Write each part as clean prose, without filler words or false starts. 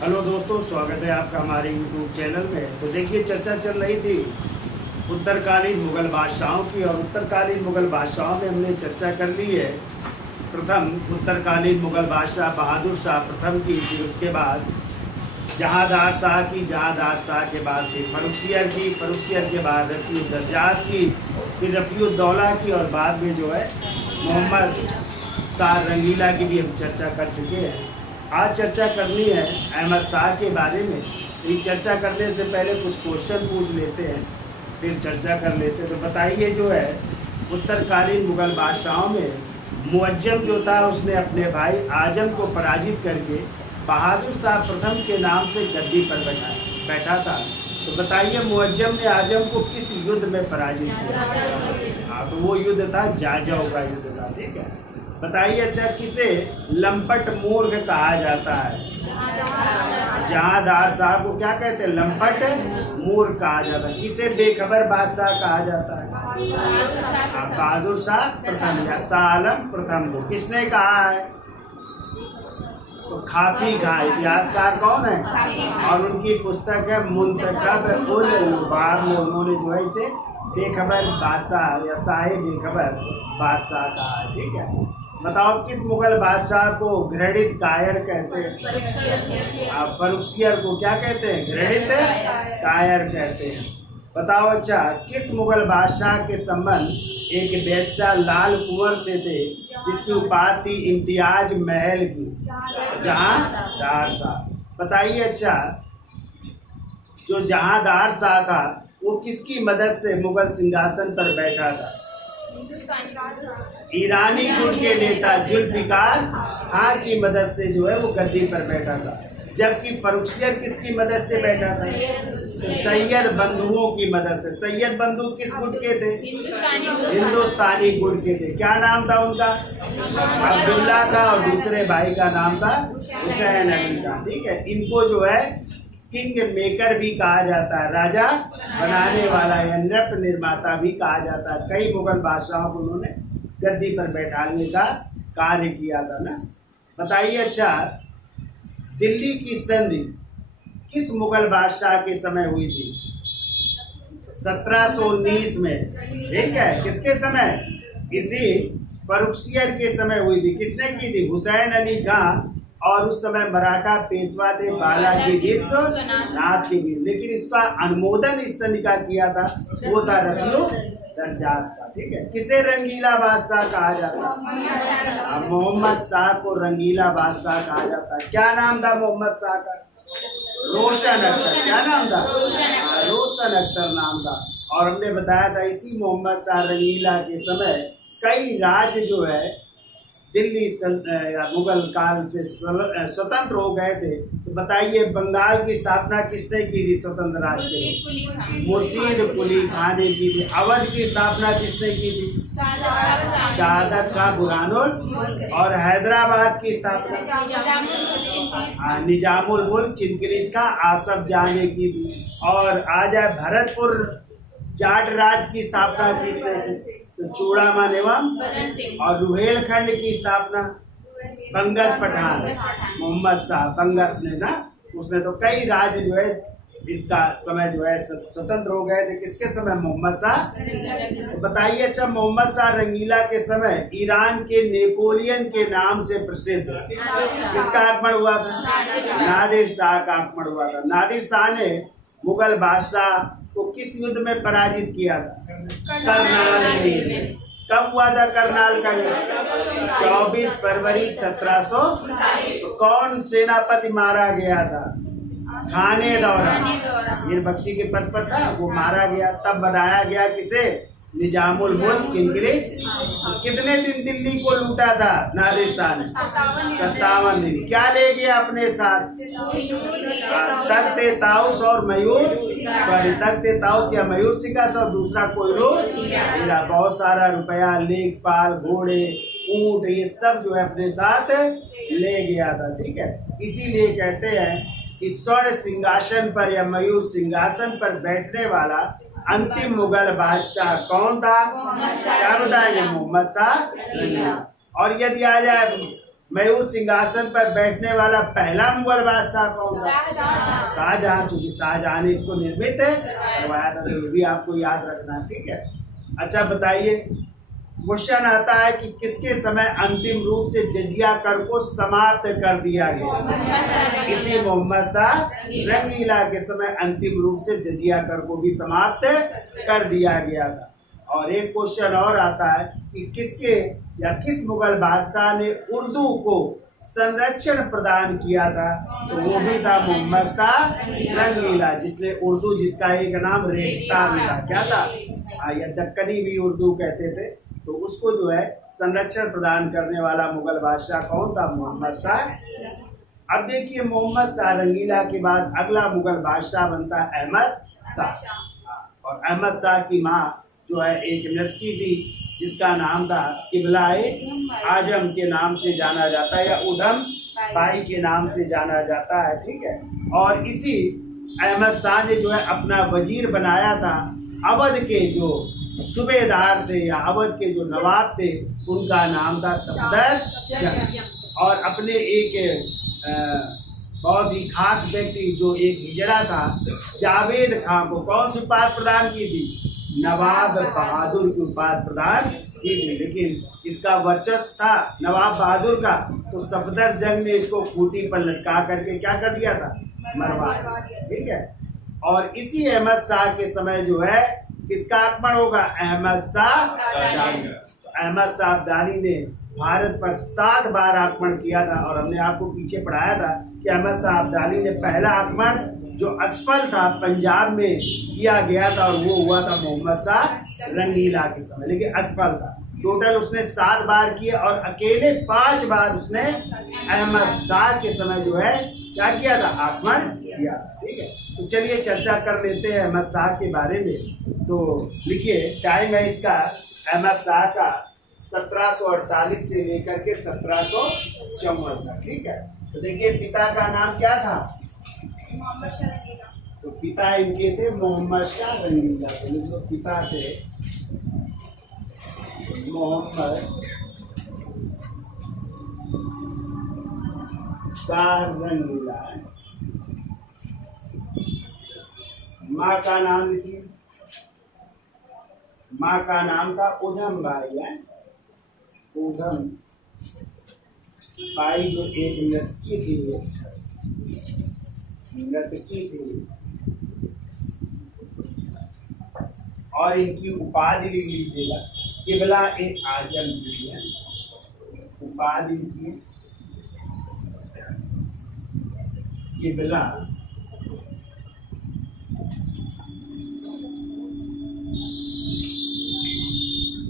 Hello दोस्तों, स्वागत है आपका हमारे YouTube चैनल में। तो देखिए, चर्चा चल रही थी उत्तरकालीन मुगल बादशाहों की, और उत्तरकालीन मुगल बादशाहों में हमने चर्चा कर ली है। प्रथम उत्तरकालीन मुगल बादशाह बहादुर शाह प्रथम की, फिर उसके बाद जहांदार शाह की, जहांदार शाह के बाद फिर फरुखसियर की, फरुखसियर के बाद रफ़ीउद्दर्जात की, फिर रफ़ीउद्दौला की, और बाद में जो है मोहम्मद शाह रंगीला की भी हम चर्चा कर चुके हैं। आज चर्चा करनी है अहमद शाह के बारे में। ये चर्चा करने से पहले कुछ क्वेश्चन पूछ लेते हैं, फिर चर्चा कर लेते हैं। तो बताइए, जो है उत्तरकालीन मुगल बादशाहों में मुअज्जम जो था, उसने अपने भाई आजम को पराजित करके बहादुर शाह प्रथम के नाम से गद्दी पर बैठा था। तो बताइए, मुअज्जम ने आजम को किस युद्ध में पराजित किया? हाँ, तो वो युद्ध था जाजौ का युद्ध था। ठीक है, बताइए। अच्छा, किसे लंपट मूर्ख कहा जाता है? जहांदार शाह को क्या कहते हैं? लंपट मूर्ख कहा जाता है। किसे बेखबर बादशाह कहा जाता है? बहादुर शाह प्रथम या शाह आलम प्रथम को। किसने कहा है? तो खाफी का इतिहासकार कौन है? और उनकी पुस्तक है मुंतखब उल लुबाब में उन्होंने जो है इसे बेखबर बादशाह या शाह बेखबर बादशाह कहा है। ठीक है, बताओ किस मुगल बादशाह को घृणित कायर कहते हैं? फरुखसियर को क्या कहते हैं? घृणित कायर कहते हैं। बताओ। अच्छा, किस मुगल बादशाह के संबंध एक वेश्या लाल कुंवर से थे जिसकी उपाधि थी इम्तियाज महल की? जहांदार शाह। बताइए। अच्छा, जो जहांदार शाह था वो किसकी मदद से मुगल सिंहासन पर बैठा था? ईरानी गुट के नेता जुल्फिकार खां की मदद से जो है वो गद्दी पर बैठा था। जबकि फरुखसियर किसकी मदद से बैठा था? तो सैयद बंधुओं की मदद से। सैयद बंधु किस गुट के थे? हिंदुस्तानी गुट के थे। क्या नाम था उनका? अब्दुल्ला का, और दूसरे भाई का नाम था हुसैन अली का। ठीक है, इनको जो है किंग मेकर भी कहा जाता है, राजा बनाने वाला या नृप निर्माता भी कहा जाता है। कई मुगल बादशाहों को उन्होंने गद्दी पर बैठाने का कार्य किया था ना। बताइए। अच्छा, दिल्ली की संधि किस मुगल बादशाह के समय हुई थी? 1719 में। ठीक है, किसके समय? इसी फरुखसियर के समय हुई थी। किसने की थी? हुसैन अली खां, और उस समय मराठा पेशवा थे बालाजी विश्वनाथ के भी। लेकिन इसका अनुमोदन इस संधि का किया था, वो था रफ़ीउद्दर्जात का। ठीक है, किसे रंगीला बादशाह कहा जाता है? मोहम्मद शाह को रंगीला बादशाह कहा जाता है। क्या नाम था मोहम्मद शाह का? रोशन अख्तर। क्या नाम था? रोशन अख्तर नाम था। और हमने बताया था इसी मोहम्मद शाह रंगीला के समय कई राज्य जो है दिल्ली मुगल काल से स्वतंत्र हो गए थे। तो बताइए, बंगाल की स्थापना किसने की थी? स्वतंत्र राज्य के मुर्शीद कुली खान ने की थी। अवध की स्थापना किसने की थी? शहादत खां बुरहानुल। और हैदराबाद की स्थापना निजामुल मुल्क चिनकिरिस का आसफ जाह ने की थी। और आ जाए भरतपुर जाट राज की स्थापना किसने की? तो चूड़ामन एवं और रुहेलखंड की स्थापना बंगस पठान, मोहम्मद शाह बंगस ने ना, उसने। तो कई राज्य जो है इसका समय जो है स्वतंत्र हो गए थे। किसके समय? मोहम्मद शाह। तो बताइए। अच्छा, मोहम्मद शाह रंगीला के समय ईरान के नेपोलियन के नाम से प्रसिद्ध किसका आक्रमण हुआ था? नादिर शाह का आक्रमण हुआ था। नादिर शाह ने मुगल बादशाह को किस युद्ध में पराजित किया था? करनाल के युद्ध में। कब हुआ था करनाल का युद्ध? 24 फरवरी 1700। तो कौन सेनापति मारा गया था? खाने दौरा मीरबख्शी के पद पर था, वो मारा गया। तब बनाया गया किसे? निजामुल मुल्क चिनकिरिस। कितने दिन दिल्ली को लूटा था नादिर शाह ने? 57 दिन। क्या ले गया अपने साथ? तख्ते ताउस और मयूर, सॉरी तख्ते ताउस या मयूर शिकस्त, और दूसरा कोहिनूर हीरा। बहुत सारा रुपया, लेखपाल, घोड़े, ऊंट, ये सब जो है अपने साथ ले गया था। ठीक है, इसीलिए कहते हैं कि स्वर्ण सिंहासन पर या मयूर सिंहासन पर बैठने वाला अंतिम मुगल बादशाह कौन था? क्या बताएंगे? मोहम्मद शाह। और यदि आ जाए मयूर सिंहासन पर बैठने वाला पहला मुगल बादशाह कौन था? शाहजहां। चूंकि शाहजहां ने इसको निर्मित करवाया था, तो ये भी आपको याद रखना, ठीक है। अच्छा बताइए, क्वेश्चन आता है कि किसके समय अंतिम रूप से जजिया कर को समाप्त कर दिया गया? इसी मोहम्मद शाह रंगीला के समय अंतिम रूप से जजिया कर को भी समाप्त कर दिया गया था। और एक क्वेश्चन और आता है कि किसके या किस मुगल बादशाह ने उर्दू को संरक्षण प्रदान किया था? तो वो भी था मोहम्मद शाह रंगीला, जिसने उर्दू, जिसका एक नाम रेख्ता भी था, क्या था? या दक्कनी भी उर्दू कहते थे। तो उसको जो है संरक्षण प्रदान करने वाला मुगल बादशाह कौन था? मोहम्मद शाह। अब देखिए, मोहम्मद शाह रंगीला के बाद अगला मुगल बादशाह बनता है अहमद शाह। और अहमद शाह की माँ जो है एक नर्तकी थी, जिसका नाम था किबलाए आजम के नाम से जाना जाता है, या उधम बाई के नाम से जाना जाता है, ठीक है। और इसी अहमद शाह ने जो है अपना वजीर बनाया था अवध के जो सूबेदार थे या अवध के जो नवाब थे, उनका नाम था सफदर जंग। और अपने एक बहुत ही खास व्यक्ति जो एक हिजड़ा था, जावेद खान को कौन सी उपाधि प्रदान की थी? नवाब बहादुर की उपाधि प्रदान की थी। लेकिन इसका वर्चस्व था नवाब बहादुर का, तो सफदर जंग ने इसको खूंटी पर लटका करके क्या कर दिया था? मरवा दिया, ठीक है। और इसी अहमद शाह के समय जो है किसका आक्रमण होगा? अहमद शाह अब्दाली। अहमद शाह अब्दाली ने भारत पर 7 बार आक्रमण किया था। और हमने आपको पीछे पढ़ाया था कि अहमद शाह अब्दाली ने पहला आक्रमण जो असफल था पंजाब में किया गया था, और वो हुआ था मोहम्मद शाह रंगीला के समय, लेकिन असफल था। टोटल उसने 7 बार किए और अकेले 5 बार उसने अहमद शाह के समय जो है क्या किया था? आक्रमण किया, ठीक है। तो चलिए चर्चा कर लेते हैं अहमद शाह के बारे में। तो लिखिए, टाइम है इसका अहमद शाह का 1748 से लेकर के 1754 तक, ठीक है। तो देखिए, पिता का नाम क्या था? तो पिता इनके थे मोहम्मद शाह रंगीला। तो पिता थे मोहम्मद शाह रंगीला। माँ का नाम लिखिए, माँ का नाम था उधम बाई। उधम बाई जो एक नर्तकी थी, और इनकी उपाधि भी लीजिएगा, किबला ए आजम की है उपाधि की, किबला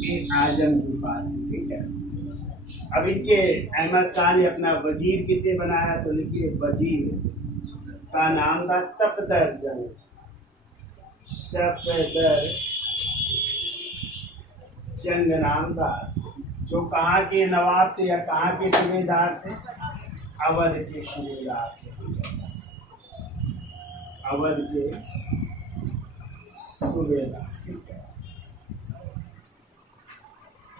ए आजम की उपाधि, ठीक है। अब इनके अहमद शाह ने अपना वजीर किसे बनाया? तो लिखिए, वजीर का नाम था सफदर जंग। सफदर जंग नाम था, जो कहाँ के नवाब थे या कहाँ के सूबेदार थे? अवध के सूबेदार थे, अवध के सूबेदार, ठीक है।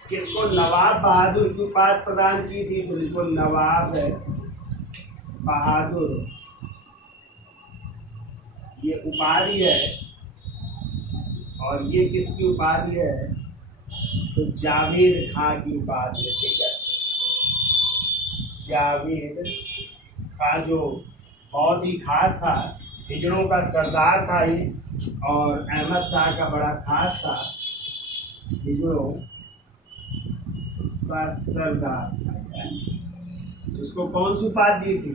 किसको नवाब बहादुर की उपाधि प्रदान की थी? तो लिखो, नवाब बहादुर ये उपाधि है। और ये किसकी उपाधि है? तो जावेद खान की उपाधि है, ठीक है। जावेद खान जो बहुत ही खास था, हिजड़ों का सरदार था ये, और अहमद शाह का बड़ा खास था, हिजड़ों का सरदार था। उसको कौन सी उपाधि दी थी?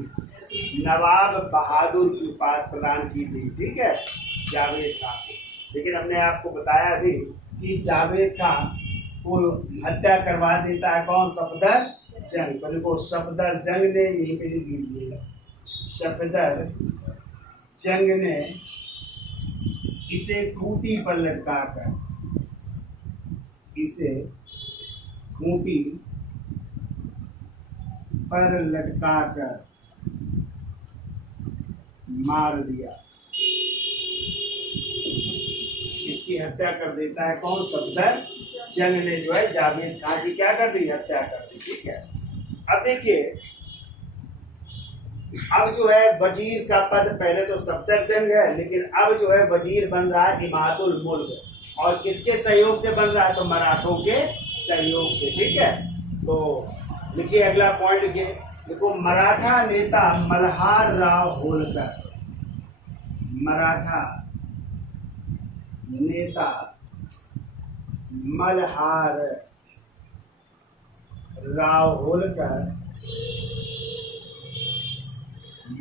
नवाब बहादुर की उपाधि प्रदान की थी, ठीक है, जावेद खान को। लेकिन हमने आपको बताया अभी कि जावेद खान को हत्या करवा देता है कौन? सफदर जंग। पहले को सफदर जंग ने, यहीं पे लिख लीजिएगा, सफदर जंग ने इसे खूंटी पर लटका कर, इसे खूंटी पर लटका कर मार दिया। इसकी हत्या कर देता है कौन? सफदर जंग ने जो है जावेद खान की क्या कर दी? हत्या कर दी, ठीक है। अब देखिए, अब जो है वजीर का पद, पहले तो सफदरजंग है, लेकिन अब जो है वजीर बन रहा है इमादुल मुल्क, और किसके सहयोग से बन रहा है? तो मराठों के सहयोग से। ठीक है, तो लिखिए अगला पॉइंट लिखिए, देखो मराठा नेता मल्हार राव होलकर, मराठा नेता मल्हार राव होलकर,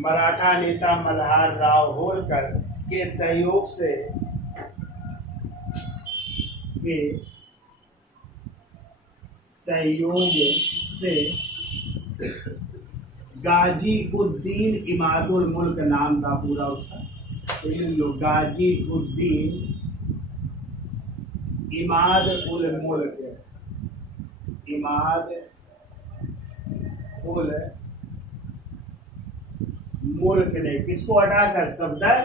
मराठा नेता मल्हार राव होलकर के सहयोग से गाजी उद्दीन इमादुल मुल्क नाम था पूरा उसका, तो गाजी उद्दीन इमाद उल मुल्क, इमाद उल मुल्क ने किसको हटाकर? सफदर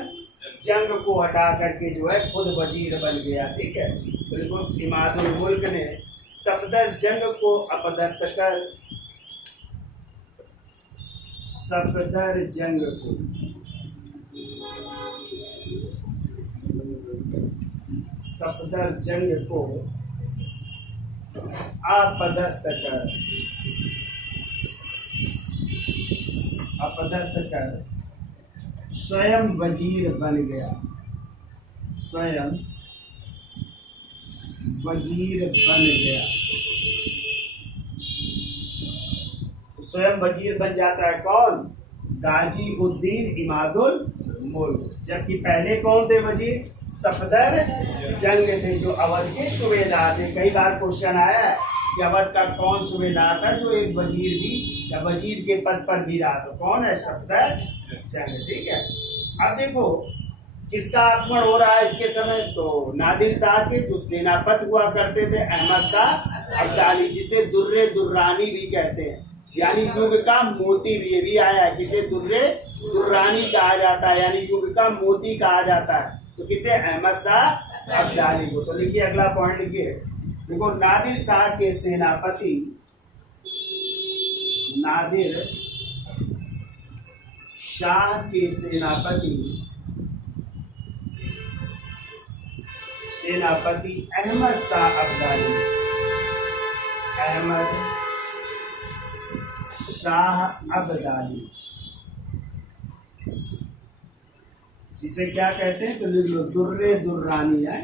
जंग को हटा करके जो है खुद वजीर बन गया। ठीक है, तो उस इमादुल मुल्क ने सफदर जंग को अपदस्थ कर, सफदर जंग को सफदर जंग को अपदस्थ कर स्वयं वजीर बन गया, स्वयं वजीर बन गया। तो स्वयं वजीर बन जाता है कौन? गाजी उद्दीन इमादुल मुल्क, जबकि पहले कौन थे वजीर? सफदर जंग थे, जो अवध के सूबेदार थे। कई बार क्वेश्चन आया है कि अवध का कौन सूबेदार था जो एक वजीर भी या वजीर के पद पर भी रहा? तो कौन है? सफदर जंग। ठीक है, अब देखो किसका आक्रमण हो रहा है इसके समय? तो नादिर शाह के जो सेनापति हुआ करते थे अहमद शाह अब्दाली, जिसे दुर्रे दुर्रानी भी कहते हैं, यानी युग का मोती भी, ये भी आया है, किसे दुर्रे दुर्रानी कहा जाता है, यानी युग का मोती कहा जाता है। तो किसे? अहमद शाह अब्दाली को। तो लिखिए अगला पॉइंट लिखिए, देखो नादिर शाह के सेनापति, नादिर शाह के सेनापति अहमद शाह अब्दाली, अहमद शाह अब्दाली, जिसे क्या कहते हैं? तो लिख लो दुर्रे दुर्रानी है,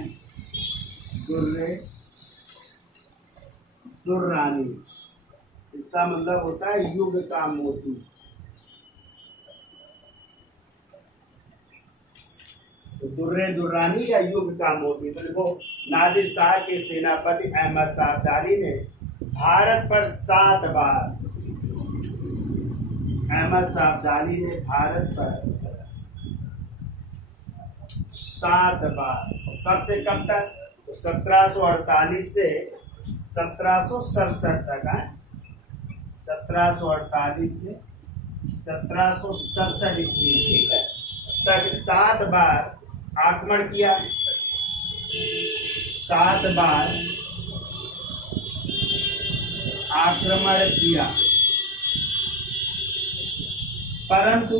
दुर्रे दुर्रानी, इसका मतलब होता है युग का मोती। तो दुर्रे दुर्रानी या युग का मोती। तो देखो नादिर शाह के सेनापति अहमद शाह अब्दाली ने भारत पर 7 बार, अहमद शाह अब्दाली ने भारत पर 7 बार, कब से कब तक? तो 1748 से 1767 तक है, 1748 से 1767 ईस्वी, ठीक है, तक 7 बार आक्रमण किया, 7 बार आक्रमण किया, परंतु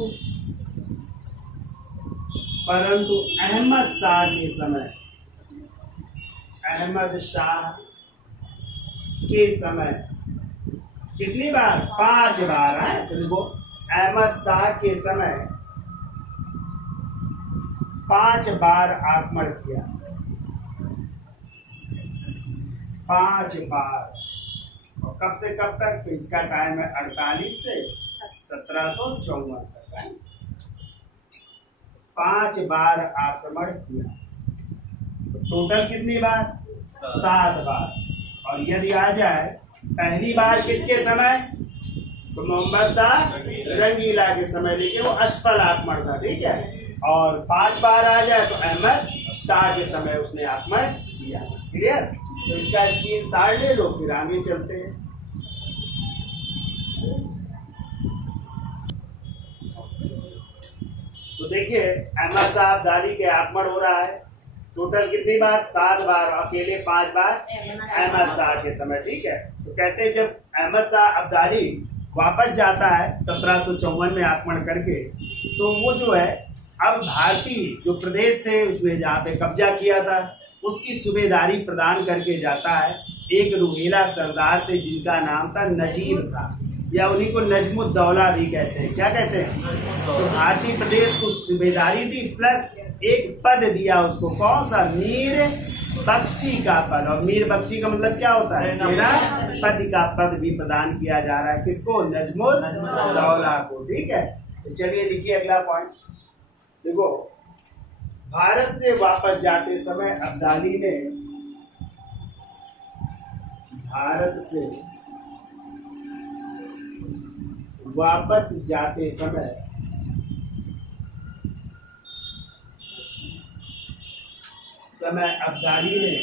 अहमद शाह के समय, अहमद शाह के समय कितनी बार? 5 बार है। तो देखो अहमद शाह के समय 5 बार आक्रमण किया, 5 बार, और कब से कब तक? तो इसका टाइम है 48 से 1754 तक है। 5 बार आक्रमण किया, तो टोटल कितनी बार? 7 बार। और यदि आ जाए पहली बार किसके समय? तो मोहम्मद शाह रंगीला के समय, लेकिन वो असफल आक्रमण था, ठीक है। और 5 बार आ जाए तो अहमद शाह के समय उसने आक्रमण किया। क्लियर? तो इसका स्क्रीनशॉट ले लो, फिर आगे चलते हैं। तो देखिए अहमद शाह अब्दाली के आक्रमण हो रहा है, टोटल कितनी बार? 7 बार, अकेले 5 बार अहमद शाह के समय, ठीक है। तो कहते हैं जब अहमद शाह अब्दाली वापस जाता है 1754 में आक्रमण करके। तो वो जो है अब भारतीय जो प्रदेश थे उसमें जहाँ पे कब्जा किया था उसकी सूबेदारी प्रदान करके जाता है। एक रुहेला सरदार थे जिनका नाम था नजीब था, या उन्हीं को नजमुद्दौला भी कहते हैं। क्या कहते हैं? तो भारतीय प्रदेश को सूबेदारी दी प्लस एक पद दिया उसको, कौन सा? मीर बख्शी का पद। और मीर बख्शी का मतलब क्या होता है? सेनापति का पद भी प्रदान किया जा रहा है। किसको? नजमुद्दौला को। ठीक है, तो चलिए लिखिए अगला पॉइंट। देखो, भारत से वापस जाते समय अब्दाली ने भारत से वापस जाते समय अब्दाली ने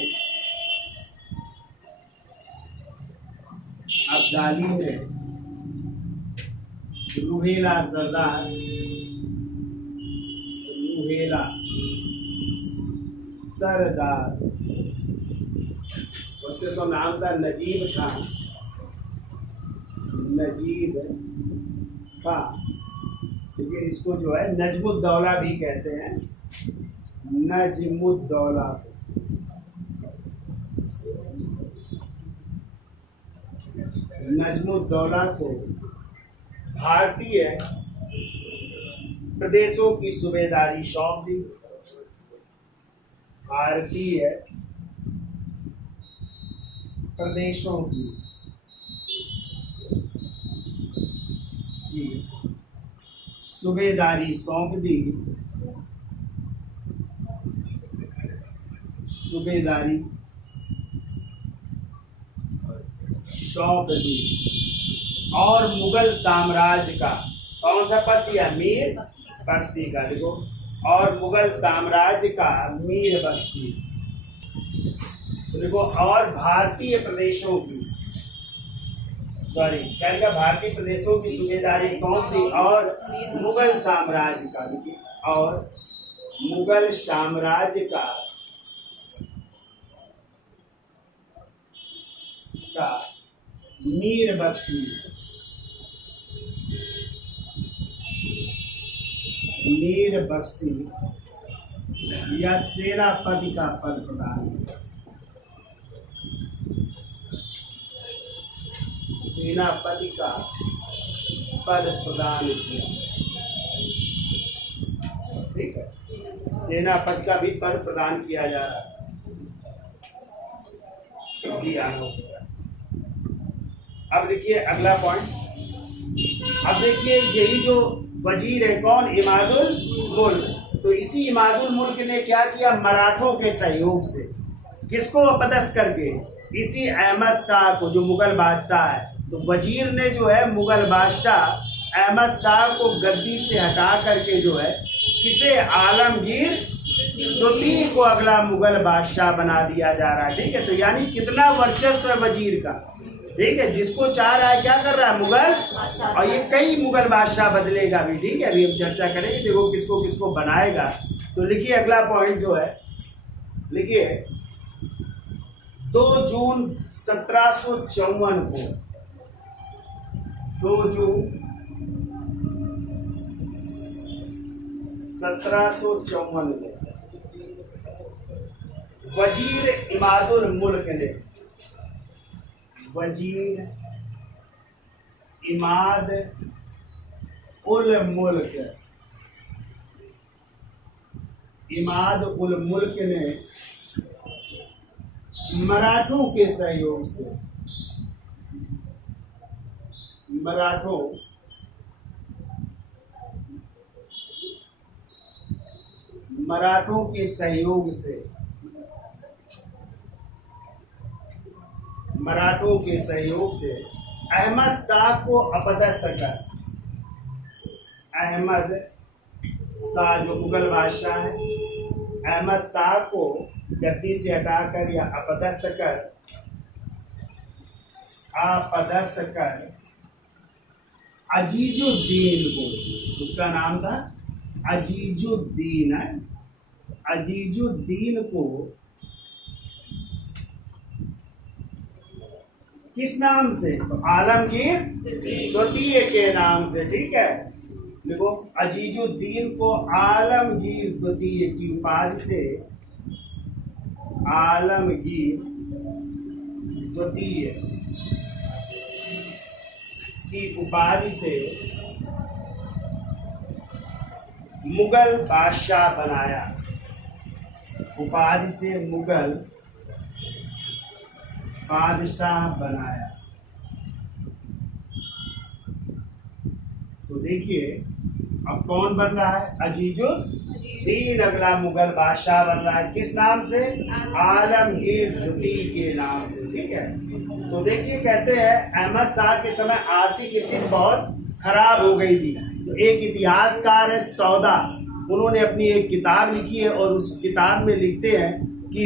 रुहेला सरदार उससे तो नाम था नजीब खान, लेकिन इसको जो है नजमुद्दौला भी कहते हैं, नजमुद्दौला। नजमुद्दौला को भारतीय प्रदेशों की सूबेदारी सौंप दी। भारतीय प्रदेशों की सूबेदारी सौंप दी। और मुगल साम्राज्य का कौन सा पद दिया? मीर बख्शी का। देखो, और मुगल साम्राज्य का मीर बख्शी। तो देखो, और भारतीय प्रदेशों की भारतीय प्रदेशों की सूबेदारी सौंप दी और मुगल साम्राज्य का, और मुगल साम्राज्य का मीर बख्शी या सेनापति का पद प्रदान किया। सेनापति का पद प्रदान किया। ठीक है, सेनापति का भी पद प्रदान किया जा रहा है। अब देखिए अगला पॉइंट। अब देखिए, यही जो वजीर है कौन? इमादुल मुल्क। तो इसी इमादुल मुल्क ने क्या किया? मराठों के सहयोग से किसको अपदस्थ करके? इसी अहमद शाह को, जो मुगल बादशाह है। तो वजीर ने जो है मुगल बादशाह अहमद शाह को गद्दी से हटा करके जो है किसे? आलमगीर द्वितीय को अगला मुगल बादशाह बना दिया जा रहा है। ठीक है, तो यानी कितना वर्चस्व है वजीर का। ठीक है, जिसको चाह रहा है क्या कर रहा है? मुगल। और ये कई मुगल बादशाह बदलेगा भी। ठीक है, अभी हम चर्चा करेंगे, देखो किसको किसको बनाएगा। तो लिखिए अगला पॉइंट जो है, लिखिए 2 जून 1754 को 2 जून 1754 को वजीर इमादुल मुल्क ने, वजीर इमाद उल मुल्क ने मराठों के सहयोग से, मराठों के सहयोग से अहमद शाह को अपदस्थ कर, अहमद शाह जो मुगल बादशाह है, अहमद शाह को गद्दी से हटाकर या अपदस्थ कर अजीजुद्दीन को, उसका नाम था अजीजुद्दीन है, अजीजुद्दीन को किस नाम से? तो आलमगीर द्वितीय के नाम से। ठीक है, देखो अजीजुद्दीन को आलमगीर द्वितीय की उपाधि से, आलमगीर द्वितीय की उपाधि से मुगल बादशाह बनाया, उपाधि से मुगल बादशाह बनाया। तो देखिए अब कौन बन रहा है? अजीजुद्दीन अगला मुगल बादशाह बन रहा है। किस नाम से? आलमगीर द्वितीय के नाम से। ठीक है, तो देखिए कहते हैं अहमद शाह के समय आर्थिक स्थिति बहुत खराब हो गई थी। तो एक इतिहासकार है सौदा, उन्होंने अपनी एक किताब लिखी है और उस किताब में लिखते हैं कि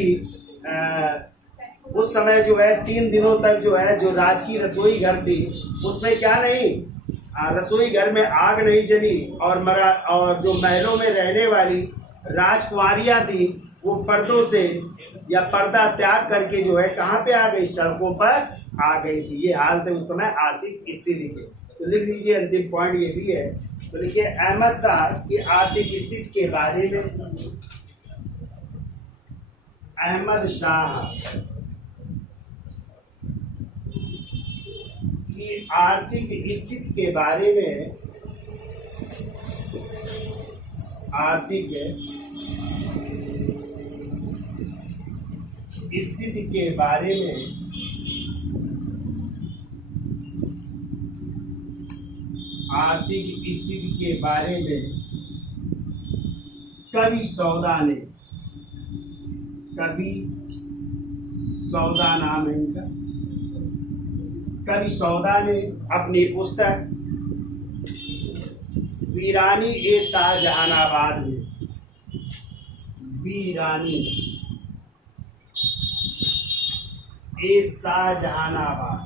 उस समय जो है 3 दिनों तक जो है जो राजकीय रसोई घर थी उसमें क्या नहीं, रसोई घर में आग नहीं जली और जो महलों में रहने वाली राजकुमारियां थी वो पर्दों से या पर्दा त्याग करके जो है कहाँ पे आ गई? सड़कों पर आ गई थी। ये हाल थे उस समय आर्थिक स्थिति के। तो लिख लीजिए, अंतिम पॉइंट ये भी है। तो लिखिए अहमद शाह की आर्थिक स्थिति के बारे में, अहमद शाह की आर्थिक स्थिति के बारे में, आर्थिक स्थिति के बारे में आर्थिक स्थिति के बारे में कवि सौदा ने, कवि सौदा नाम है इनका, कवि सौदा ने अपनी पुस्तक वीरानी ए शाहजहानाबाद में, वीरानी ए शाहजहानाबाद,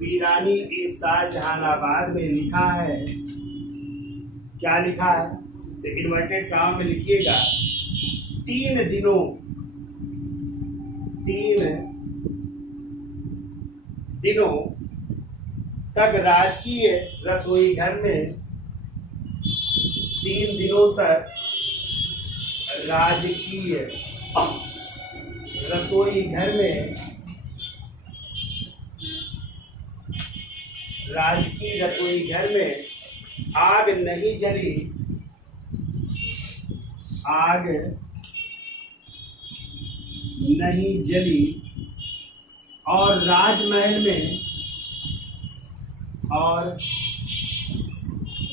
वीरानी ए शाहजहानाबाद में लिखा है, क्या लिखा है? तो इन्वर्टेड काम में लिखिएगा, 3 दिनों तक राजकीय रसोई घर में, 3 दिनों तक राजकीय रसोई घर में, राजकीय रसोई घर में आग नहीं जली, आग नहीं जली और राजमहल में, और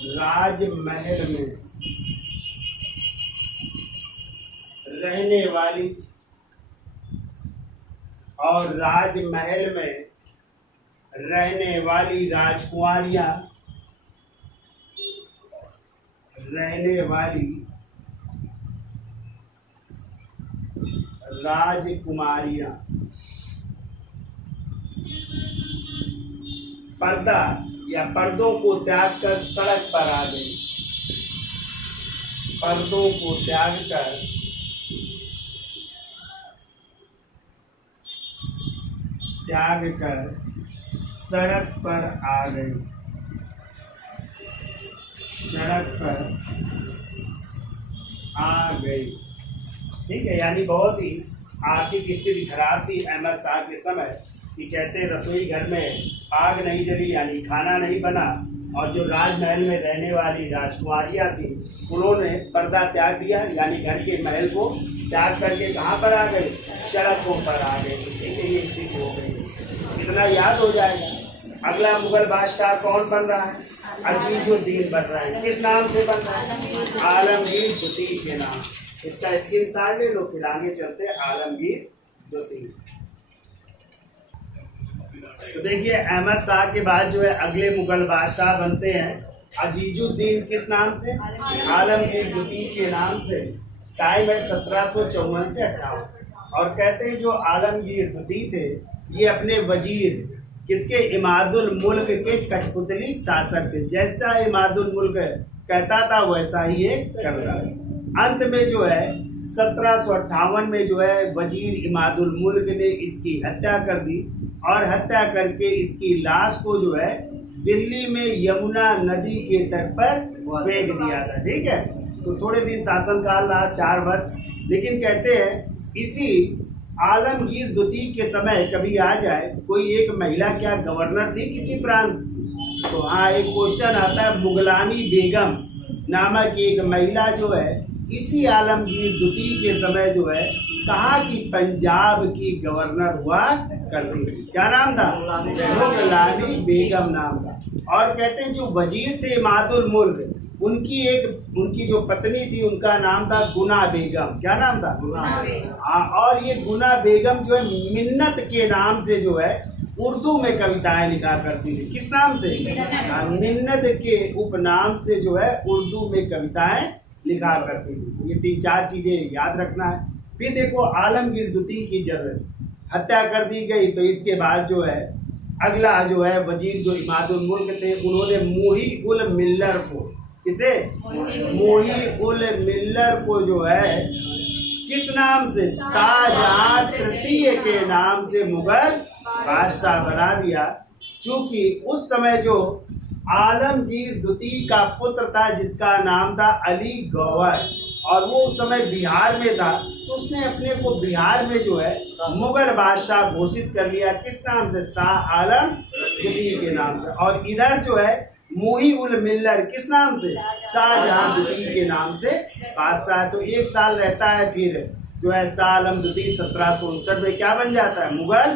राजमहल में रहने वाली, और राजमहल में रहने वाली राजकुमारियां, रहने वाली राजकुमारियां पर्दा या पर्दों को त्याग कर सड़क पर आ गई, पर्दों को त्याग कर सड़क पर आ गई, सड़क पर आ गई। ठीक है, यानी बहुत ही आर्थिक स्थिति खराब थी अहमद शाह के समय कि कहते रसोई घर में आग नहीं जली, यानी खाना नहीं बना, और जो राजमहल में रहने वाली राजकुमारियां थी उन्होंने पर्दा त्याग दिया, यानी घर के महल को त्याग करके कहाँ पर आ गए? सड़कों पर आ गए। ठीक है, ये स्थिति हो गई। इतना याद हो जाएगा। अगला मुगल बादशाह कौन बन रहा है? अजीजुद्दीन बन रहा है। किस नाम से बन रहा है? आलमगीर द्वितीय के नाम। इसका स्क्रीनशॉट ले लो, फिर आगे चलते हैं आलमगीर द्वितीय। तो देखिए अहमद शाह के बाद जो है अगले मुगल बादशाह बनते हैं अजीजुद्दीन। किस नाम से? आलमगीर द्वितीय के नाम से। टाइम है 1754 से 58। और कहते हैं जो आलमगीर द्वितीय थे ये अपने वजीर किसके? इमादुल मुल्क के कठपुतली शासक थे। जैसा इमादुल मुल्क कहता था वैसा ही ये करता था। अंत में जो है 1758 में जो है वजीर इमादुल मुल्क ने इसकी हत्या कर दी और हत्या करके इसकी लाश को जो है दिल्ली में यमुना नदी के तट पर फेंक दिया था। ठीक है, तो थोड़े दिन शासनकाल रहा, 4 वर्ष। लेकिन कहते हैं इसी आलमगीर द्वितीय के समय कभी आ जाए कोई एक महिला क्या गवर्नर थी किसी प्रांत, तो हाँ एक क्वेश्चन आता है, मुगलानी बेगम नामक एक महिला जो है इसी आलमगीर द्वितीय के समय जो है कहाँ की पंजाब की गवर्नर हुआ करती थी। क्या नाम था? मुगलानी बेगम नाम था। और कहते हैं जो वजीर थे इमादुल मुल्क, उनकी जो पत्नी थी उनका नाम था गुना बेगम। क्या नाम था? गुना बेगम। हाँ, और ये गुना बेगम जो है मिन्नत के नाम से जो है उर्दू में कविताएं लिखा करती थी। किस नाम से? मिन्नत के उपनाम से जो है उर्दू में कविताएं लिखा करती थी। ये 3-4 चीजें याद रखना है। फिर देखो आलमगीर द्वितीय की जब हत्या कर दी गई तो इसके बाद जो है अगला जो है वजीर जो इमादुल मुल्क थे उन्होंने मोही उल मिल्लर को, किसे? मोही उल मिल्लर को जो है किस नाम से? शाहजहां तृतीय के नाम से मुगल बादशाह बना दिया। चूंकि उस समय जो आलमगीर द्वितीय का पुत्र था जिसका नाम था अली गौहर और वो उस समय बिहार में था, तो उसने अपने को बिहार में जो है मुगल बादशाह घोषित कर लिया। किस नाम से? शाह आलम द्वितीय के नाम से। और इधर जो है मोही उल मिल्लर किस नाम से? शाहजहां द्वितीय के नाम से बादशाह। तो 1 साल रहता है, फिर जो है शाह आलम द्वितीय 1759 में क्या बन जाता है? मुगल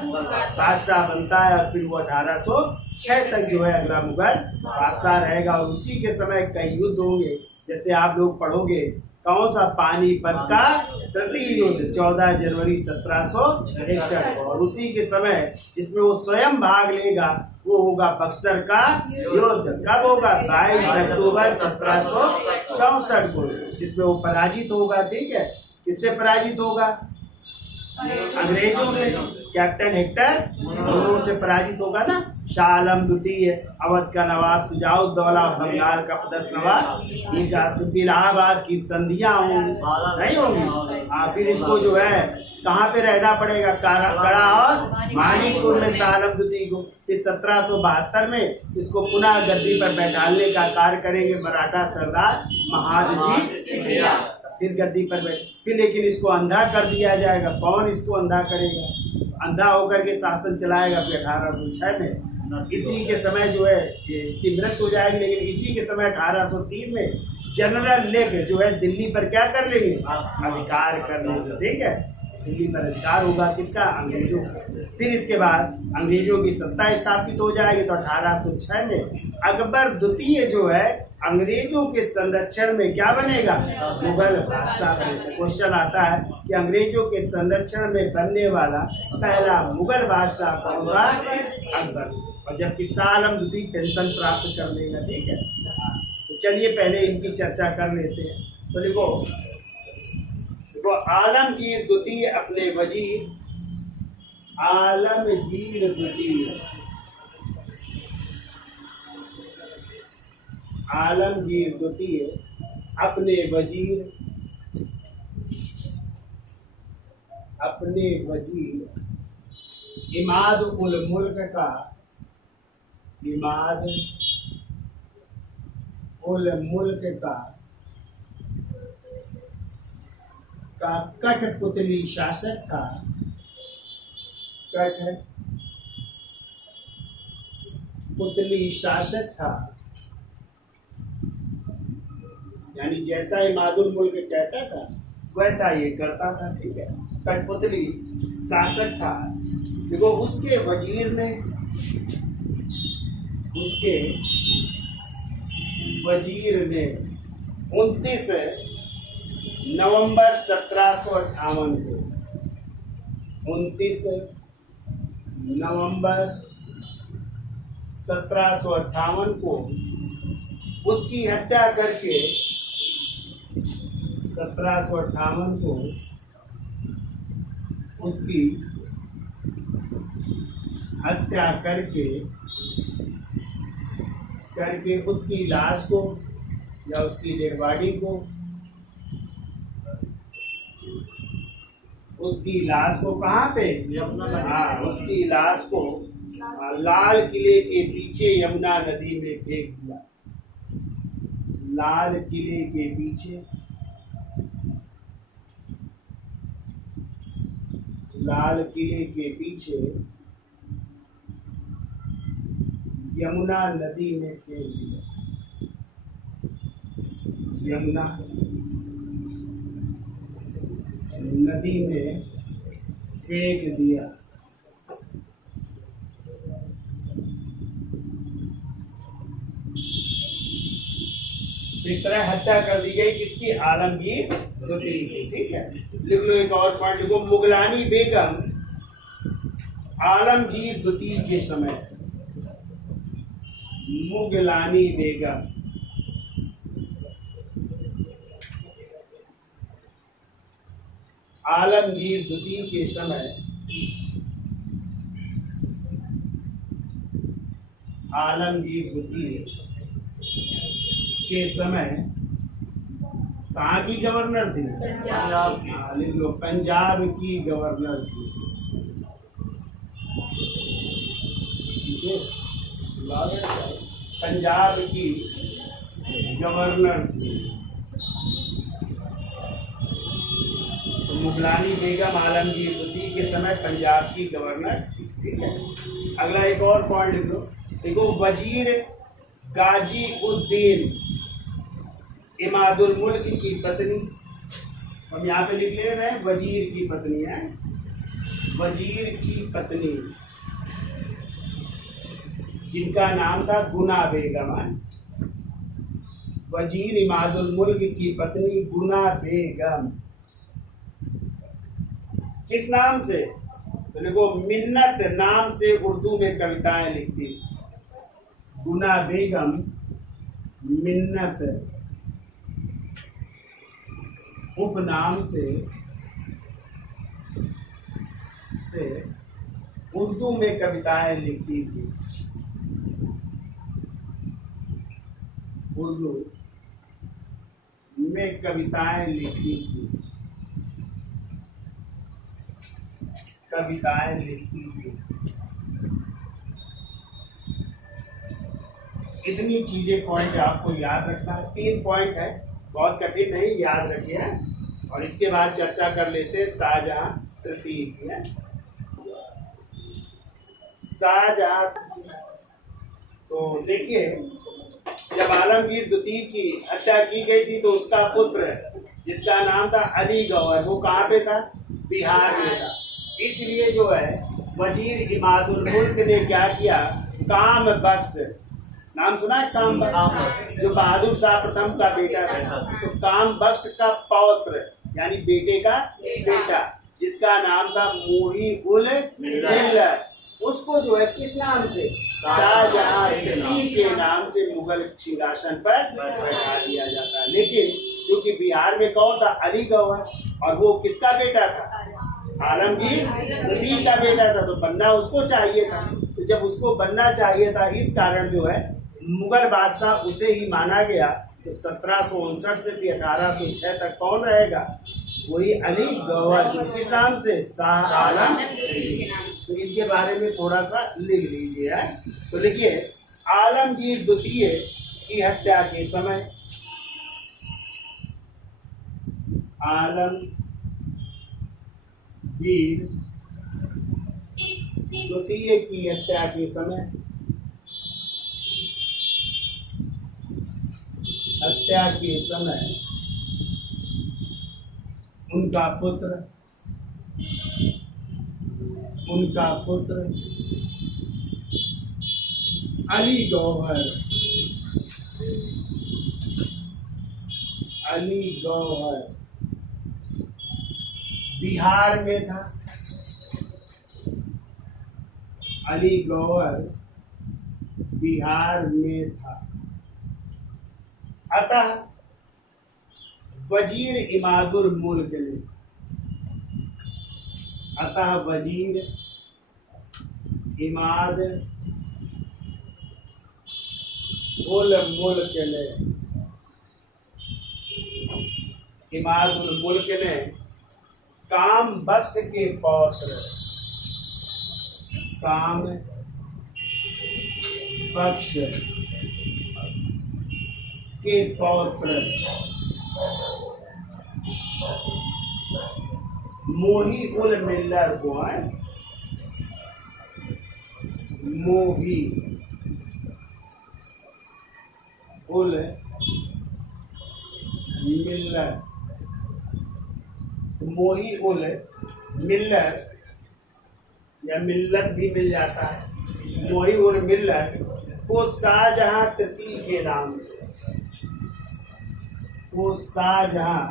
बादशाह बनता है। और फिर वो 1806 तक जो है अगला मुगल बादशाह रहेगा। और उसी के समय कई युद्ध होंगे, जैसे आप लोग पढ़ोगे कौन सा? पानीपत का तृतीय युद्ध 14 जनवरी 1761। और उसी के समय जिसमें वो स्वयं भाग लेगा वो होगा बक्सर का युद्ध। कब होगा? 22 अक्टूबर 1764 को, जिसमें वो पराजित होगा। ठीक है, किससे पराजित होगा? अंग्रेजों से। कैप्टन हेक्टर दोनों से पराजित होगा ना। शाह आलम द्वितीय, अवध का नवाब शुजाउद्दौला, बंगाल का प्रदेश नवाब इलाहाबाद की संधियां नहीं होंगी। फिर इसको जो है कहाँ पे रहना पड़ेगा? कड़ा और मानिकपुर में शाह आलम द्वितीय को। फिर 1772 में इसको पुनः गद्दी पर बैठाने का कार्य करेंगे मराठा सरदार महादजी सिंह। फिर गद्दी पर बैठ, फिर लेकिन इसको अंधा कर दिया जाएगा। कौन इसको अंधा करेगा? अंधा होकर के शासन चलाएगा। फिर 1806 में इसी के समय जो है इसकी मृत्यु हो जाएगी। लेकिन इसी के समय 1803 में जनरल लेक जो है दिल्ली पर क्या कर लेंगे? अधिकार कर लेंगे। ठीक है, दिल्ली पर अधिकार होगा किसका? अंग्रेजों का। फिर इसके बाद अंग्रेजों की सत्ता स्थापित हो जाएगी। तो 1806 में अकबर द्वितीय जो है अंग्रेजों के संरक्षण में क्या बनेगा? मुगल बादशाह बनेगा। क्वेश्चन आता है कि अंग्रेजों के संरक्षण में बनने वाला पहला मुगल बादशाह कौन होगा? अकबर। और जबकि शाह आलम द्वितीय पेंशन प्राप्त कर लेगा। ठीक है, तो चलिए पहले इनकी चर्चा कर लेते हैं। तो देखो आलमगीर द्वितीय अपने वजीर आलमगीर द्वितीय अपने वजीर इमाद उल मुल्क का कठपुतली शासक था। कठपुतली शासक था, यानी जैसा इमादुल मुल्क कहता था वैसा ये करता था। ठीक है, कठपुतली शासक था। देखो उसके वजीर ने 29 नवंबर 1758 को 29 नवंबर 1758 को उसकी हत्या करके 1758 को उसकी हत्या करके उसकी लाश को या उसकी डेड बॉडी को उसकी लाश को कहाँ पे, यमुना नदी हाँ, उसकी लाश को लाल किले के पीछे यमुना नदी में फेंक दिया। लाल किले के पीछे, लाल किले के पीछे यमुना नदी में फेंक दिया। यमुना नदी में फेंक दिया। इस तरह हत्या कर दी गई किसकी, आलमगीर द्वितीय की। ठीक है, लिख लो एक और पॉइंट लिखो, मुगलानी बेगम आलमगीर द्वितीय के समय, मुगलानी बेगम आलमगीर द्वितीय के समय, आलमगीर द्वितीय के समय कहाँ की गवर्नर थी, पंजाब की। लिख लो, पंजाब की गवर्नर थी। ठीक है, पंजाब की गवर्नर थी। तो मुगलानी बेगम आलमगीर द्वितीय के समय पंजाब की गवर्नर थी। ठीक है, अगला एक और पॉइंट लिख लो, देखो, वजीर गाजी उद्दीन इमादुल मुल्क की पत्नी, हम यहाँ पे लिख ले रहे हैं वजीर की पत्नी है, वजीर की पत्नी जिनका नाम था गुना बेगम है। वजीर इमादुल मुल्क की पत्नी गुना बेगम किस नाम से, तो देखो, मिन्नत नाम से उर्दू में कविताएं लिखती। गुना बेगम मिन्नत उपनाम से उर्दू में कविताएं लिखती थी। उर्दू में कविताएं लिखती थी, कविताएं लिखती थी। इतनी चीजें पॉइंट आपको याद रखना है। 3 पॉइंट है, बहुत कठिन नहीं, याद रखिए। और इसके बाद चर्चा कर लेते हैं शाहजहां तृतीय की है। शाहजहां, तो देखिए, जब आलमगीर द्वितीय की हत्या की गई थी तो उसका पुत्र जिसका नाम था अली गौहर, वो कहाँ पे था, बिहार में था। इसलिए जो है वजीर इमादुल मुल्क ने क्या किया, काम बख्श, नाम सुना है काम बख्श, जो बहादुर शाह प्रथम का बेटा था, तो काम बख्श का पौत्र यानी बेटे का बेटा जिसका नाम था मुहीउल मिल्लत, उसको जो है किस नाम से, शाहजहां तृतीय के नाम से मुगल सिंहासन पर बैठा दिया जाता है। लेकिन चूंकि बिहार में कौन था, अली गौहर, और वो किसका बेटा था, आलमगीर द्वितीय का बेटा था, तो बनना उसको चाहिए था। तो जब उसको बनना चाहिए था, इस कारण जो है मुगल बादशाह उसे ही माना गया। तो 1759 से 1806 तक कौन रहेगा, वही अली गौहर, जो किस नाम से, शाह आलम। तो इनके बारे में थोड़ा सा लिख लीजिए। तो लिखिए, आलमगीर द्वितीय की हत्या के समय, आलमगीर द्वितीय की हत्या के समय, हत्या के समय उनका पुत्र अली गौहर बिहार में था। अली गौहर बिहार में था। अतः वजीर इमादुल मुल्क ने, अतः वजीर इमाद उल मुल्क ने, इमादुल मुल्क ने काम बख्श के पौत्र, काम बख्श के पौत्र मोही उल मिल्लर को है, मोही उल मिल्लर, तो मोही उल मिल्लर या मिल्लत भी मिल जाता है, मोही उल मिल्लर को शाहजहां तृतीय के नाम से, वो शाहजहां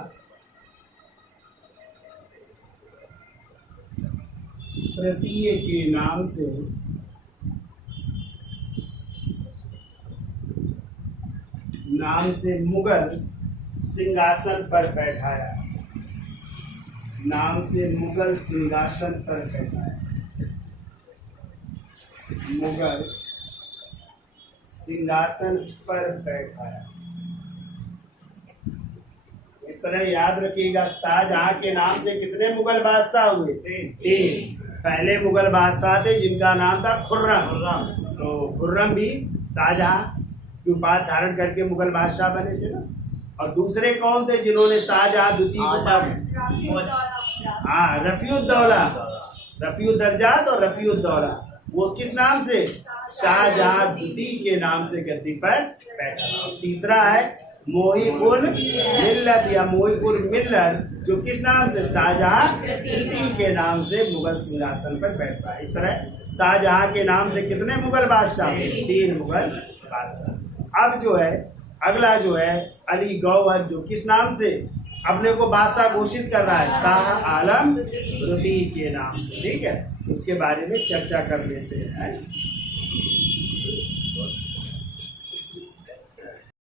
तृतीय के नाम से मुगल सिंहासन पर बैठाया, नाम से मुगल सिंहासन पर बैठाया, मुगल सिंहासन पर बैठाया। इस तरह याद रखिएगा, शाहजहां के नाम से कितने मुगल बादशाह हुए? तीन। पहले मुगल बादशाह थे जिनका नाम था खुर्रम, तो खुर्रम भी शाहजहां की उपाधि धारण करके मुगल बादशाह बने थे ना। और दूसरे कौन थे जिन्होंने शाहजहां द्वितीय को? हाँ, रफीउद्दौला, रफीउद्दर्जात और रफीउद्दौला, वो किस नाम से? शाहजहां द्वितीय के नाम से गद्दी पर बैठा। तीसरा है मोही उल मिल्लत या मोही उल मिल्लर, जो किस नाम से? शाहजहां तृतीय के नाम से मुगल सिंहासन पर बैठा। इस तरह शाहजहां के नाम से कितने मुगल बादशाह? तीन मुगल बादशाह। अब जो है अगला जो है अली गौहर, जो किस नाम से अपने को बादशाह घोषित कर रहा है? शाह आलम द्वितीय के नाम से। ठीक है, उसके बारे में चर्चा कर लेते हैं।